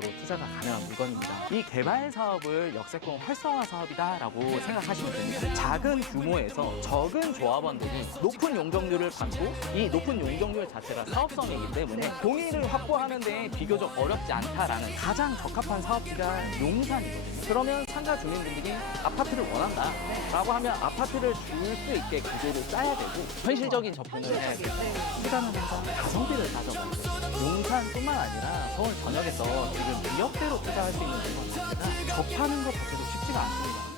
정도로 투자가 가능한 물건입니다. 이 개발 사업을 역세권 활성화 사업이다라고 생각하시면 됩니다. 작은 규모에서 적은 조합원들이 높은 용적률을 받고 이 높은 용적률 자체가 사업성이기 때문에 동의를 확보하는 데 비교적 어렵지 않다라는 가장 적합한 사업지가 용산이거든요. 그러면 상가 주민분들이 아파트를 원한다 라고 하면 아파트를 줄 수 있게 구조를 짜야 되고 현실적인 접근을 해야 돼요. 시간을 내서 가성비를 따져봐야 돼요. 용산뿐만 아니라 서울 전역에서 지금 2억대로 투자할 수 있는 물건 자체가 접하는 것 자체도 쉽지가 않습니다.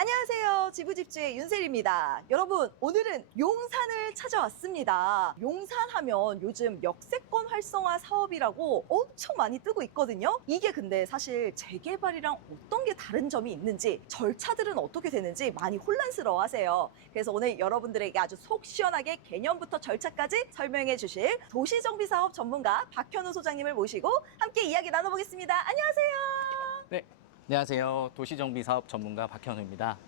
안녕하세요. 지부집주의 윤세리입니다. 여러분, 오늘은 용산을 찾아왔습니다. 용산하면 요즘 역세권 활성화 사업이라고 엄청 많이 뜨고 있거든요. 이게 근데 사실 재개발이랑 어떤 게 다른 점이 있는지, 절차들은 어떻게 되는지 많이 혼란스러워 하세요. 그래서 오늘 여러분들에게 아주 속 시원하게 개념부터 절차까지 설명해 주실 도시정비사업 전문가 박현우 소장님을 모시고 함께 이야기 나눠보겠습니다. 안녕하세요. 네, 안녕하세요. 도시정비사업 전문가 박현우입니다.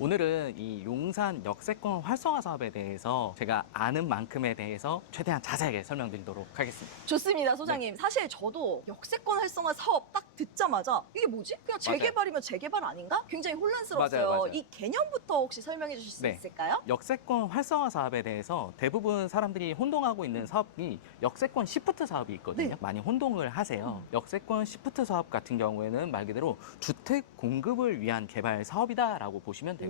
오늘은 이 용산 역세권 활성화 사업에 대해서 제가 아는 만큼에 대해서 최대한 자세하게 설명드리도록 하겠습니다. 좋습니다, 소장님. 사실 저도 역세권 활성화 사업 딱 듣자마자 이게 뭐지? 그냥 재개발이면 재개발 아닌가? 굉장히 혼란스러웠어요. 맞아요. 이 개념부터 혹시 설명해 주실 수 있을까요? 역세권 활성화 사업에 대해서 대부분 사람들이 혼동하고 있는 사업이 역세권 시프트 사업이 있거든요. 네. 많이 혼동을 하세요. 역세권 시프트 사업 같은 경우에는 말 그대로 주택 공급을 위한 개발 사업이다라고 보시면 되고요.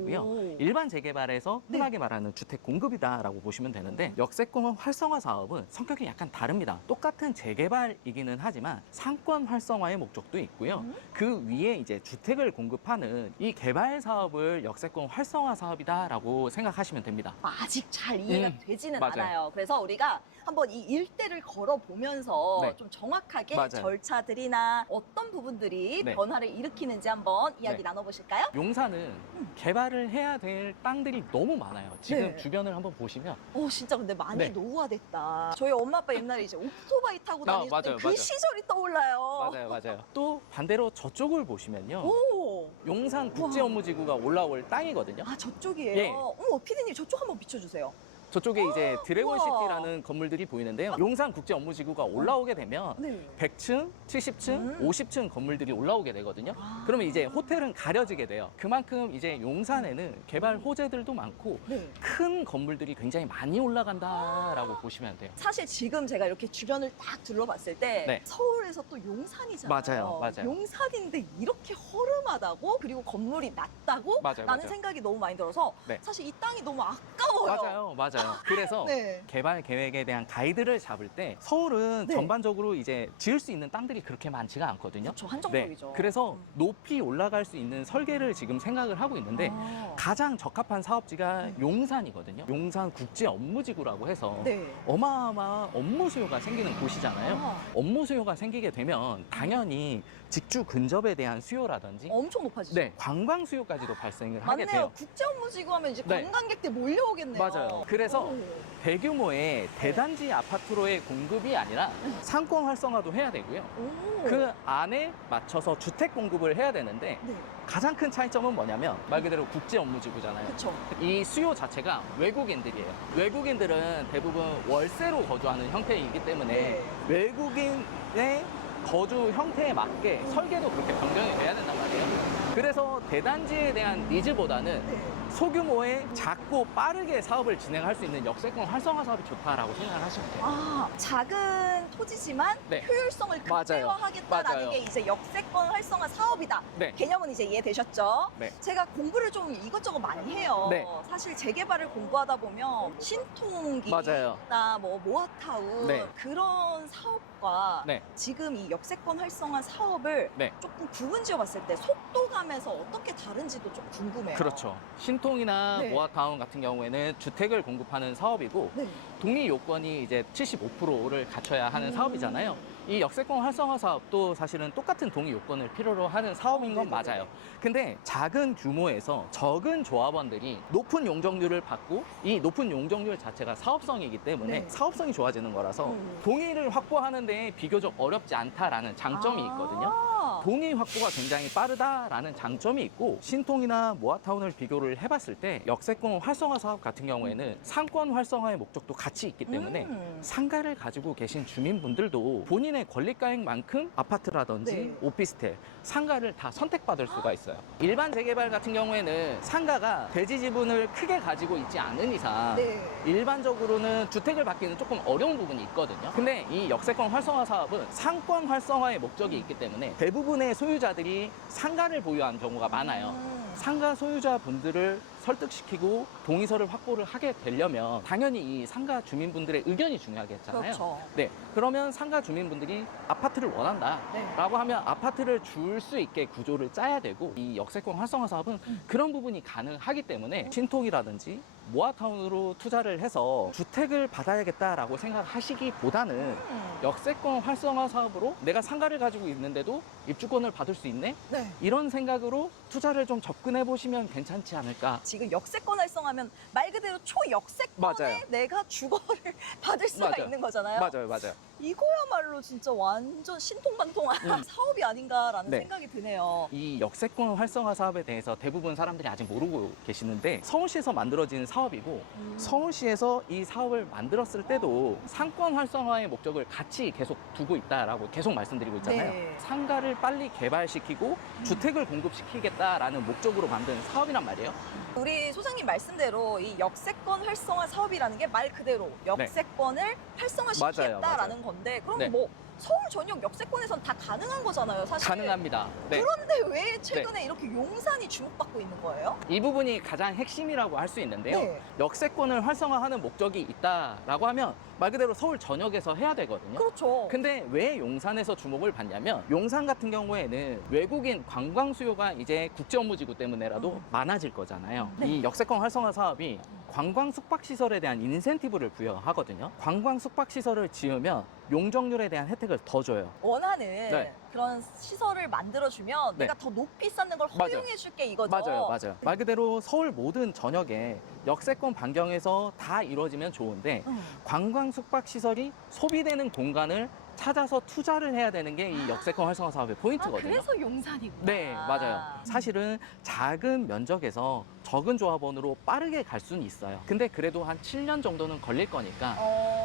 일반 재개발에서 흔하게 말하는 주택 공급이다라고 보시면 되는데 역세권 활성화 사업은 성격이 약간 다릅니다. 똑같은 재개발이기는 하지만 상권 활성화의 목적도 있고요. 그 위에 이제 주택을 공급하는 이 개발 사업을 역세권 활성화 사업이다라고 생각하시면 됩니다. 아직 잘 이해가 되지는 맞아요. 않아요. 그래서 우리가 한번 이 일대를 걸어보면서 네. 좀 정확하게 맞아요. 절차들이나 어떤 부분들이 네. 변화를 일으키는지 한번 이야기 네. 나눠보실까요? 용산은 개발을 해야 될 땅들이 너무 많아요. 지금 네. 주변을 한번 보시면 진짜 근데 많이 네. 노후화됐다. 저희 엄마 아빠 옛날에 이제 오토바이 타고 다녔을 때 맞아요, 그 맞아요. 시절이 떠올라요. 맞아요. 또 반대로 저쪽을 보시면요. 오! 용산 국제업무지구가 올라올 땅이거든요. 아, 저쪽이에요? 예. 어머, 피디님 저쪽 한번 비춰주세요. 저쪽에 이제 우와. 드래곤시티라는 건물들이 보이는데요. 용산 국제업무지구가 올라오게 되면 네. 100층, 70층, 50층 건물들이 올라오게 되거든요. 아. 그러면 이제 호텔은 가려지게 돼요. 그만큼 이제 용산에는 개발 호재들도 많고 네. 큰 건물들이 굉장히 많이 올라간다라고 보시면 돼요. 사실 지금 제가 이렇게 주변을 딱 둘러봤을 때 네. 서울에서 또 용산이잖아요. 맞아요. 용산인데 이렇게 허름하다고 그리고 건물이 낮다고 맞아요. 라는 생각이 너무 많이 들어서 네. 사실 이 땅이 너무 아까워요. 맞아요. 그래서 네. 개발 계획에 대한 가이드를 잡을 때 서울은 네. 전반적으로 이제 지을 수 있는 땅들이 그렇게 많지가 않거든요. 그렇죠. 한정적이죠. 그래서 높이 올라갈 수 있는 설계를 지금 생각을 하고 있는데 아. 가장 적합한 사업지가 용산이거든요. 용산 국제업무지구라고 해서 네. 어마어마한 업무 수요가 생기는 곳이잖아요. 아. 업무 수요가 생기게 되면 당연히 직주 근접에 대한 수요라든지 엄청 높아지죠. 네, 관광 수요까지도 발생을 하게 맞네요. 돼요. 국제업무지구 하면 이제 네. 관광객들 몰려오겠네요. 맞아요. 그래서 오. 대규모의 대단지 아파트로의 공급이 아니라 상권 활성화도 해야 되고요. 오. 그 안에 맞춰서 주택 공급을 해야 되는데 네. 가장 큰 차이점은 뭐냐면 말 그대로 국제업무지구잖아요. 그쵸. 이 수요 자체가 외국인들이에요. 외국인들은 대부분 월세로 거주하는 형태이기 때문에 네. 외국인의 거주 형태에 맞게 설계도 그렇게 변경이 돼야 된단 말이에요. 그래서 대단지에 대한 니즈보다는 네. 소규모의 작고 빠르게 사업을 진행할 수 있는 역세권 활성화 사업이 좋다라고 생각을 하시면 돼요. 아, 작은 토지지만 네. 효율성을 극대화하겠다라는 맞아요. 게 이제 역세권 활성화 사업이다. 네. 개념은 이제 이해되셨죠? 네. 제가 공부를 좀 이것저것 많이 해요. 네. 사실 재개발을 공부하다 보면 신통기나 맞아요. 뭐 모아타운 네. 그런 사업과 네. 지금 이 역세권 활성화 사업을 네. 조금 구분 지어봤을 때 속도감에서 어떻게 다른지도 좀 궁금해요. 그렇죠. 신통이나 네. 모아타운 같은 경우에는 주택을 공급하는 사업이고 네. 동의 요건이 이제 75%를 갖춰야 하는 사업이잖아요. 이 역세권 활성화 사업도 사실은 똑같은 동의 요건을 필요로 하는 사업인 건 네네네. 맞아요. 근데 작은 규모에서 적은 조합원들이 높은 용적률을 받고 이 높은 용적률 자체가 사업성이기 때문에 네. 사업성이 좋아지는 거라서 동의를 확보하는 데 비교적 어렵지 않다라는 장점이 있거든요. 동의 확보가 굉장히 빠르다라는 장점이 있고, 신통이나 모아타운을 비교를 해봤을 때 역세권 활성화 사업 같은 경우에는 상권 활성화의 목적도 같이 있기 때문에 상가를 가지고 계신 주민분들도 본인의 권리가액만큼 아파트라든지 네. 오피스텔, 상가를 다 선택받을 수가 있어요. 일반 재개발 같은 경우에는 상가가 대지 지분을 크게 가지고 있지 않은 이상 네. 일반적으로는 주택을 받기는 조금 어려운 부분이 있거든요. 근데 이 역세권 활성화 사업은 상권 활성화의 목적이 있기 때문에 대부분의 소유자들이 상가를 보유한 경우가 많아요. 상가 소유자분들을 설득시키고 동의서를 확보를 하게 되려면 당연히 이 상가 주민분들의 의견이 중요하겠잖아요. 그렇죠. 네, 그러면 상가 주민분들이 아파트를 원한다 네. 라고 하면 아파트를 줄 수 있게 구조를 짜야 되고, 이 역세권 활성화 사업은 그런 부분이 가능하기 때문에 신통이라든지 모아타운으로 투자를 해서 주택을 받아야겠다라고 생각하시기보다는 역세권 활성화 사업으로 내가 상가를 가지고 있는데도 입주권을 받을 수 있네? 네. 이런 생각으로 투자를 좀 접근해 보시면 괜찮지 않을까. 지금 역세권 활성화하면 말 그대로 초역세권에 맞아요. 내가 주거를 받을 수가 맞아요. 있는 거잖아요. 맞아요. 이거야말로 진짜 완전 신통방통한 사업이 아닌가라는 네. 생각이 드네요. 이 역세권 활성화 사업에 대해서 대부분 사람들이 아직 모르고 계시는데, 서울시에서 만들어진 사업이고 서울시에서 이 사업을 만들었을 때도 상권 활성화의 목적을 같이 계속 두고 있다라고 계속 말씀드리고 있잖아요. 네. 상가를 빨리 개발시키고 주택을 공급시키겠다라는 목적으로 만든 사업이란 말이에요. 우리 소장님 말씀대로 이 역세권 활성화 사업이라는 게 말 그대로 역세권을 활성화시키겠다라는 건데, 그럼 네. 뭐 서울 전역 역세권에선 다 가능한 거잖아요, 사실. 가능합니다. 네. 그런데 왜 최근에 이렇게 용산이 주목받고 있는 거예요? 이 부분이 가장 핵심이라고 할 수 있는데요. 네. 역세권을 활성화하는 목적이 있다라고 하면 말 그대로 서울 전역에서 해야 되거든요. 그렇죠. 근데 왜 용산에서 주목을 받냐면, 용산 같은 경우에는 외국인 관광 수요가 이제 국제업무지구 때문에라도 많아질 거잖아요. 네. 이 역세권 활성화 사업이 관광 숙박시설에 대한 인센티브를 부여하거든요. 관광 숙박시설을 지으면 용적률에 대한 혜택을 더 줘요. 원하는 네. 그런 시설을 만들어주면 네. 내가 더 높이 쌓는 걸 맞아요. 허용해줄게 이거죠. 맞아요. 말 그대로 서울 모든 전역에 역세권 반경에서 다 이루어지면 좋은데, 관광 숙박시설이 소비되는 공간을 찾아서 투자를 해야 되는 게 이 역세권 활성화 사업의 포인트거든요. 그래서 용산이구나. 네, 맞아요. 사실은 작은 면적에서 적은 조합원으로 빠르게 갈 수는 있어요. 근데 그래도 한 7년 정도는 걸릴 거니까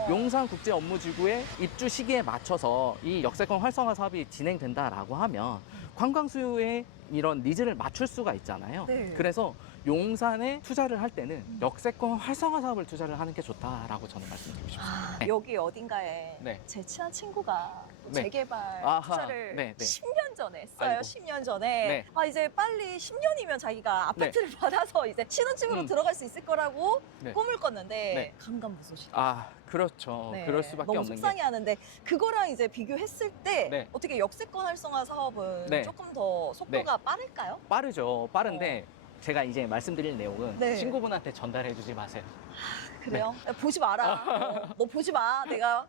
용산국제업무지구의 입주 시기에 맞춰서 이 역세권 활성화 사업이 진행된다라고 하면 관광 수요에 이런 니즈를 맞출 수가 있잖아요. 네. 그래서 용산에 투자를 할 때는 역세권 활성화 사업을 투자를 하는 게 좋다라고 저는 말씀드리고 싶습니다. 네. 여기 어딘가에 네. 제 친한 친구가 네. 재개발 아하, 투자를 네, 네. 10년 전에 했어요. 아이고. 10년 전에. 네. 아, 이제 빨리 10년이면 자기가 아파트를 받아서 이제 신혼집으로 들어갈 수 있을 거라고 네. 꿈을 꿨는데 네. 강간부소식. 그렇죠. 네, 그럴 수밖에 너무 없는 게. 속상해하는데 그거랑 이제 비교했을 때 네. 어떻게 역세권 활성화 사업은 네. 조금 더 속도가 빠를까요? 빠르죠. 빠른데 제가 이제 말씀드릴 내용은 네. 친구분한테 전달해 주지 마세요. 그래요? 야, 보지 마라. 너 보지 마. 내가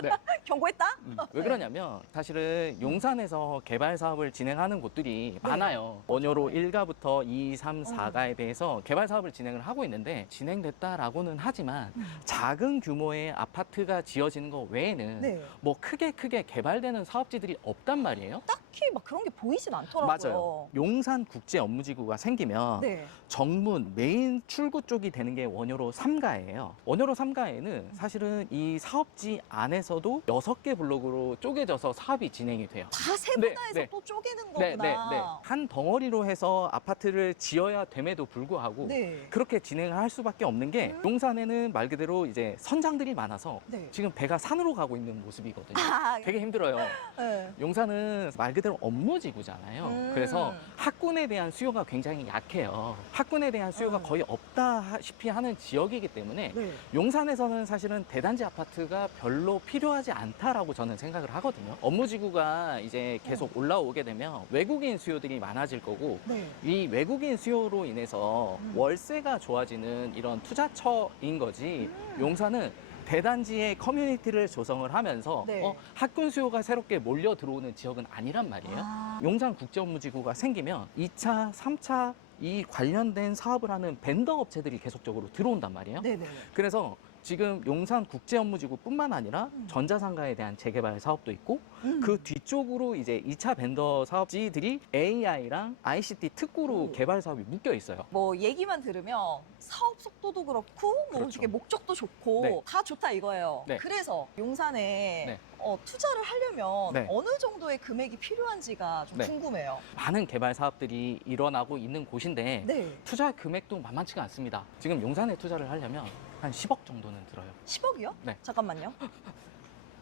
네. 경고했다? 왜 그러냐면 사실은 용산에서 개발 사업을 진행하는 곳들이 많아요. 원효로 1가부터 2, 3, 4가에 대해서 개발 사업을 진행을 하고 있는데, 진행됐다라고는 하지만 작은 규모의 아파트가 지어지는 것 외에는 네. 뭐 크게 개발되는 사업지들이 없단 말이에요. 딱히 막 그런 게 보이진 않더라고요. 맞아요. 용산 국제 업무지구가 생기면 네. 정문 메인 출구 쪽이 되는 게 원효로 3가예요. 원효로 3가에는 사실은 이 사업지 안에서도 6개 블록으로 쪼개져서 사업이 진행이 돼요. 다 세분화해서 네. 또 쪼개는 거구나. 네. 한 덩어리로 해서 아파트를 지어야 됨에도 불구하고 네. 그렇게 진행을 할 수밖에 없는 게, 용산에는 말 그대로 이제 선장들이 많아서 네. 지금 배가 산으로 가고 있는 모습이거든요. 아, 되게 힘들어요. 네. 용산은 말 그대로 업무지구잖아요. 그래서 학군에 대한 수요가 굉장히 약해요. 학군에 대한 수요가 거의 없다시피 하는 지역이기 때문에 네. 용산에서는 사실은 대단지 아파트가 별로 필요하지 않다라고 저는 생각을 하거든요. 업무지구가 이제 계속 올라오게 되면 외국인 수요들이 많아질 거고, 네. 이 외국인 수요로 인해서 월세가 좋아지는 이런 투자처인 거지, 용산은 대단지의 커뮤니티를 조성을 하면서 네. 학군 수요가 새롭게 몰려 들어오는 지역은 아니란 말이에요. 용산 국제업무지구가 생기면 2차, 3차 이 관련된 사업을 하는 벤더 업체들이 계속적으로 들어온단 말이에요. 네네. 그래서 지금 용산 국제업무지구뿐만 아니라 전자상가에 대한 재개발 사업도 있고 그 뒤쪽으로 이제 2차 벤더 사업지들이 AI랑 ICT 특구로 개발 사업이 묶여 있어요. 뭐 얘기만 들으면 사업 속도도 그렇고 뭐 그렇죠. 이게 목적도 좋고 네. 다 좋다 이거예요. 네. 그래서 용산에 네. 투자를 하려면 네. 어느 정도의 금액이 필요한지가 좀 네. 궁금해요. 많은 개발 사업들이 일어나고 있는 곳인데 네. 투자 금액도 만만치가 않습니다. 지금 용산에 투자를 하려면 한 10억 정도는 들어요. 10억이요? 네. 잠깐만요.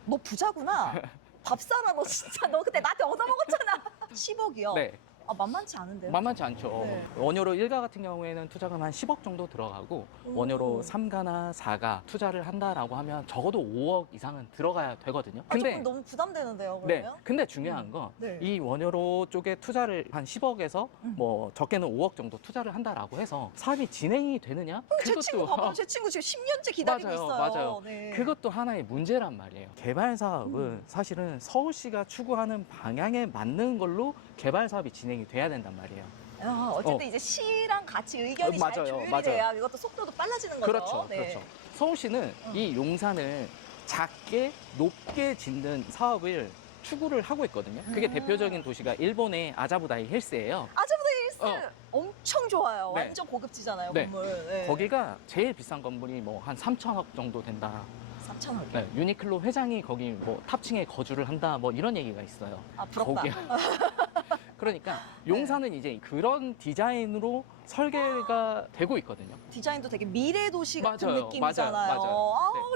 너 부자구나. 밥 사라 너 진짜 너 그때 나한테 얻어먹었잖아. 10억이요? 네. 아, 만만치 않은데요? 만만치 않죠. 네. 원효로 1가 같은 경우에는 투자금 한 10억 정도 들어가고 원효로 3가나 4가 투자를 한다라고 하면 적어도 5억 이상은 들어가야 되거든요. 아, 조금 너무 부담되는데요, 네. 그러면? 근데 중요한 건 네. 이 원효로 쪽에 투자를 한 10억에서 뭐 적게는 5억 정도 투자를 한다라고 해서 사업이 진행이 되느냐? 제 친구 봐봐요. 제 친구 지금 10년째 기다리고 맞아요, 있어요. 맞아요. 네. 그것도 하나의 문제란 말이에요. 개발 사업은 사실은 서울시가 추구하는 방향에 맞는 걸로 개발 사업이 진행이 돼야 된단 말이에요. 어쨌든 이제 시랑 같이 의견이 잘 맞아요, 조율이 맞아요. 돼야 이것도 속도도 빨라지는 거죠. 그렇죠, 네. 그렇죠. 서울시는 이 용산을 작게 높게 짓는 사업을 추구를 하고 있거든요. 그게 대표적인 도시가 일본의 아자부다이 힐스예요. 아자부다 힐스 엄청 좋아요. 네. 완전 고급지잖아요, 네. 건물. 네. 거기가 제일 비싼 건물이 뭐 한 3천억 정도 된다. 3,000원. 네, 유니클로 회장이 거기 뭐 탑층에 거주를 한다. 뭐 이런 얘기가 있어요. 아, 부럽다. 그러니까 용산은 이제 그런 디자인으로 설계가 되고 있거든요. 디자인도 되게 미래 도시 같은 맞아요, 느낌이잖아요. 맞아요.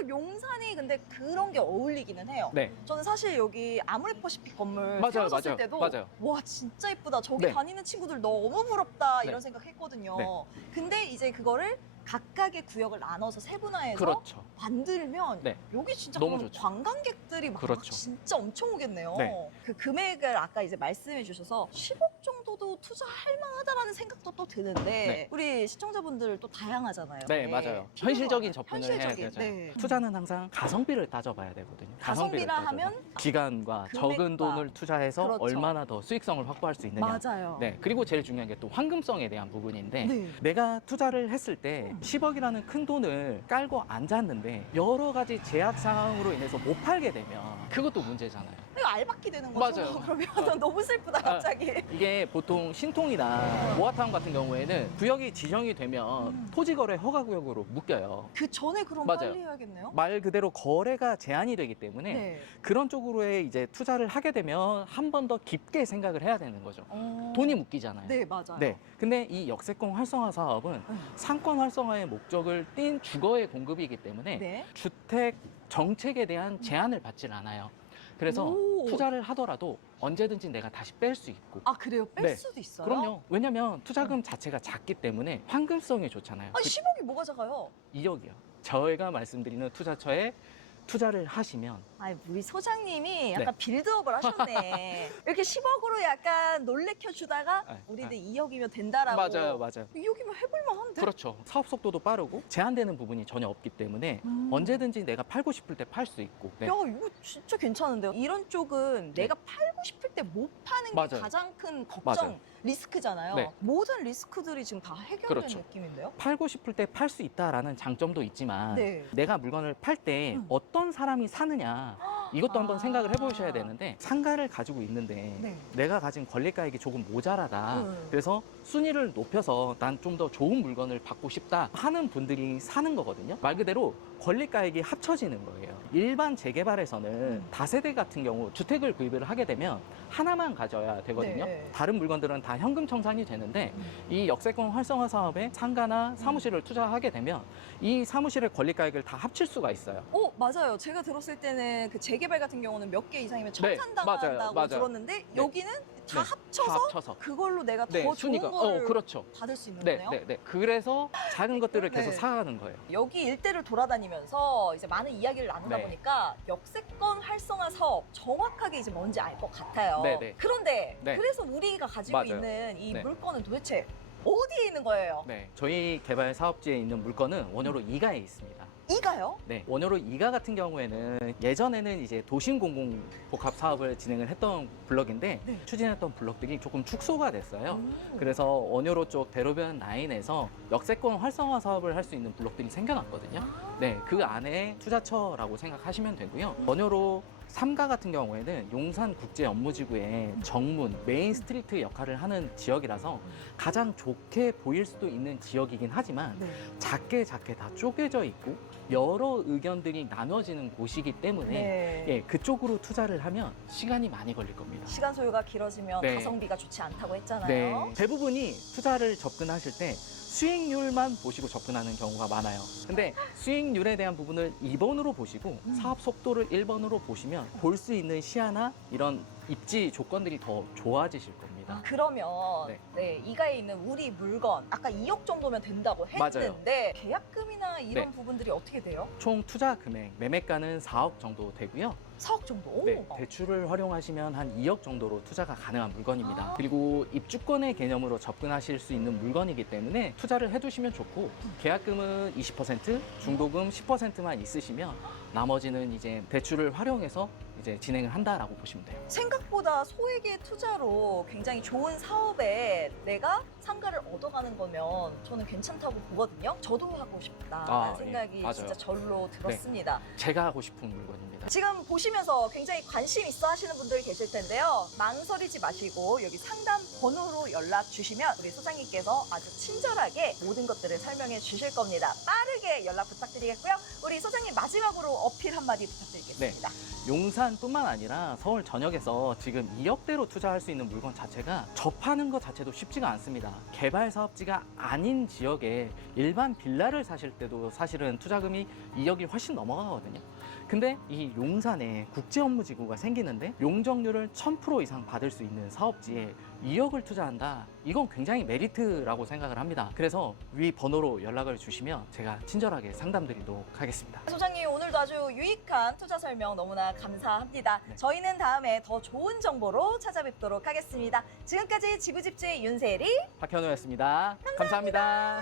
용산이 근데 그런 게 어울리기는 해요. 네. 저는 사실 여기 아모레퍼시픽 건물 맞아요, 세워졌을 맞아요, 때도 맞아요. 와 진짜 이쁘다. 저기 네. 다니는 친구들 너무 부럽다 네. 이런 생각했거든요. 네. 근데 이제 그거를 각각의 구역을 나눠서 세분화해서 그렇죠. 만들면 네. 여기 진짜 너무 그럼 좋죠. 관광객들이 막 그렇죠. 진짜 엄청 오겠네요. 네. 그 금액을 아까 이제 말씀해 주셔서 10억 정도도 투자할 만하다라는 생각도 또 드는데 네. 우리 시청자분들 또 다양하잖아요. 네, 맞아요. 현실적인 접근을 해야 현실적인, 되죠. 네. 투자는 항상 가성비를 따져봐야 되거든요. 가성비라 하면 기간과 금액과. 적은 돈을 투자해서 그렇죠. 얼마나 더 수익성을 확보할 수 있느냐. 맞아요. 네, 그리고 제일 중요한 게 또 황금성에 대한 부분인데 네. 내가 투자를 했을 때 10억이라는 큰 돈을 깔고 앉았는데 여러 가지 제약 사항으로 인해서 못 팔게 되면 그것도 문제잖아요. 이거 알바끼 되는 거죠. 맞아요. 그러면 너무 슬프다 갑자기. 이게 보통 신통이나 모아타운 같은 경우에는 구역이 지정이 되면 토지거래 허가구역으로 묶여요. 그 전에 그럼 맞아요. 빨리 해야겠네요. 말 그대로 거래가 제한이 되기 때문에 네. 그런 쪽으로의 이제 투자를 하게 되면 한 번 더 깊게 생각을 해야 되는 거죠. 어. 돈이 묶이잖아요. 네 맞아요. 네. 근데 이 역세권 활성화 사업은 상권 활성화의 목적을 띈 주거의 공급이기 때문에 네. 주택 정책에 대한 제한을 받질 않아요. 그래서 오. 투자를 하더라도 언제든지 내가 다시 뺄 수 있고. 아 그래요? 뺄 네. 수도 있어요? 그럼요. 왜냐면 투자금 자체가 작기 때문에 황금성이 좋잖아요. 아 10억이 뭐가 작아요? 2억이요. 저희가 말씀드리는 투자처에 투자를 하시면 아 우리 소장님이 약간 빌드업을 하셨네. 이렇게 10억으로 약간 놀래켜 주다가 네. 우리는 2억이면 된다라고. 맞아요, 맞아요. 2억이면 해볼 만한데? 그렇죠. 사업 속도도 빠르고 제한되는 부분이 전혀 없기 때문에 언제든지 내가 팔고 싶을 때 팔 수 있고. 네. 야 이거 진짜 괜찮은데요. 이런 쪽은 내가 팔고 싶을 때 못 파는 게 맞아요. 가장 큰 걱정, 맞아요. 리스크잖아요. 네. 모든 리스크들이 지금 다 해결된 그렇죠. 느낌인데요. 팔고 싶을 때 팔 수 있다라는 장점도 있지만 네. 내가 물건을 팔 때 어떤 사람이 사느냐 이것도 한번 생각을 해보셔야 되는데 상가를 가지고 있는데 네. 내가 가진 권리가액이 조금 모자라다. 음. 그래서 순위를 높여서 난 좀 더 좋은 물건을 받고 싶다 하는 분들이 사는 거거든요. 말 그대로 권리가액이 합쳐지는 거예요. 일반 재개발에서는 다세대 같은 경우 주택을 구입을 하게 되면 하나만 가져야 되거든요. 네. 다른 물건들은 다 현금 청산이 되는데 이 역세권 활성화 사업에 상가나 사무실을 투자하게 되면 이 사무실의 권리가액을 다 합칠 수가 있어요. 맞아요. 제가 들었을 때는 그 재개발 같은 경우는 몇 개 이상이면 네, 청산당한다고 맞아요. 들었는데 여기는 다 네, 합쳐서 다 합쳐서. 그걸로 내가 더 네, 좋은 순위가 거를 그렇죠. 받을 수 있는 네, 거네요. 네, 네. 그래서 작은 것들을 계속 네. 사가는 거예요. 여기 일대를 돌아다니면서 이제 많은 이야기를 나누다 네. 보니까 역세권 활성화 사업 정확하게 이제 뭔지 알 것 같아요. 네, 네. 그런데 네. 그래서 우리가 가지고 맞아요. 있는 이 네. 물건은 도대체 어디에 있는 거예요? 네, 저희 개발 사업지에 있는 물건은 원효로 2가에 있습니다. 이가요? 네, 원효로 2가 같은 경우에는 예전에는 이제 도심공공복합 사업을 진행을 했던 블럭인데 네. 추진했던 블럭들이 조금 축소가 됐어요. 오. 그래서 원효로 쪽 대로변 라인에서 역세권 활성화 사업을 할 수 있는 블록들이 생겨났거든요. 네, 그 안에 투자처라고 생각하시면 되고요. 원효로 3가 같은 경우에는 용산 국제 업무지구의 정문, 메인 스트리트 역할을 하는 지역이라서 가장 좋게 보일 수도 있는 지역이긴 하지만 네. 작게 다 쪼개져 있고 여러 의견들이 나눠지는 곳이기 때문에 네. 예, 그쪽으로 투자를 하면 시간이 많이 걸릴 겁니다. 시간 소요가 길어지면 네. 가성비가 좋지 않다고 했잖아요. 네, 대부분이 투자를 접근하실 때 수익률만 보시고 접근하는 경우가 많아요. 근데 수익률에 대한 부분을 2번으로 보시고 사업 속도를 1번으로 보시면 볼 수 있는 시야나 이런 입지 조건들이 더 좋아지실 겁니다. 그러면 네. 네, 이가에 있는 우리 물건 아까 2억 정도면 된다고 했는데 계약금이나 이런 네. 부분들이 어떻게 돼요? 총 투자 금액, 매매가는 4억 정도 되고요. 4억 정도? 오. 네, 대출을 활용하시면 한 2억 정도로 투자가 가능한 물건입니다. 아. 그리고 입주권의 개념으로 접근하실 수 있는 물건이기 때문에 투자를 해두시면 좋고 계약금은 20%, 중도금 10%만 있으시면 나머지는 이제 대출을 활용해서 이제 진행을 한다라고 보시면 돼요. 생각보다 소액의 투자로 굉장히 좋은 사업에 내가 상가를 얻어가는 거면 저는 괜찮다고 보거든요. 저도 하고 싶다라는 아, 예, 생각이 맞아요. 진짜 절로 들었습니다. 제가 하고 싶은 물건입니다. 지금 보시면서 굉장히 관심 있어 하시는 분들 계실 텐데요. 망설이지 마시고 여기 상담 번호로 연락 주시면 우리 소장님께서 아주 친절하게 모든 것들을 설명해 주실 겁니다. 빠르게 연락 부탁드리겠고요. 우리 소장님 마지막으로 어필 한마디 부탁드리겠습니다. 용산뿐만 아니라 서울 전역에서 지금 2억대로 투자할 수 있는 물건 자체가 접하는 것 자체도 쉽지가 않습니다. 개발 사업지가 아닌 지역에 일반 빌라를 사실 때도 사실은 투자금이 2억이 훨씬 넘어가거든요. 근데 이 용산에 국제 업무지구가 생기는데 용적률을 1000% 이상 받을 수 있는 사업지에 2억을 투자한다. 이건 굉장히 메리트라고 생각을 합니다. 그래서 위 번호로 연락을 주시면 제가 친절하게 상담드리도록 하겠습니다. 소장님 오늘도 아주 유익한 투자 설명 너무나 감사합니다. 네. 저희는 다음에 더 좋은 정보로 찾아뵙도록 하겠습니다. 지금까지 지부집주의 윤세리 박현우였습니다. 감사합니다.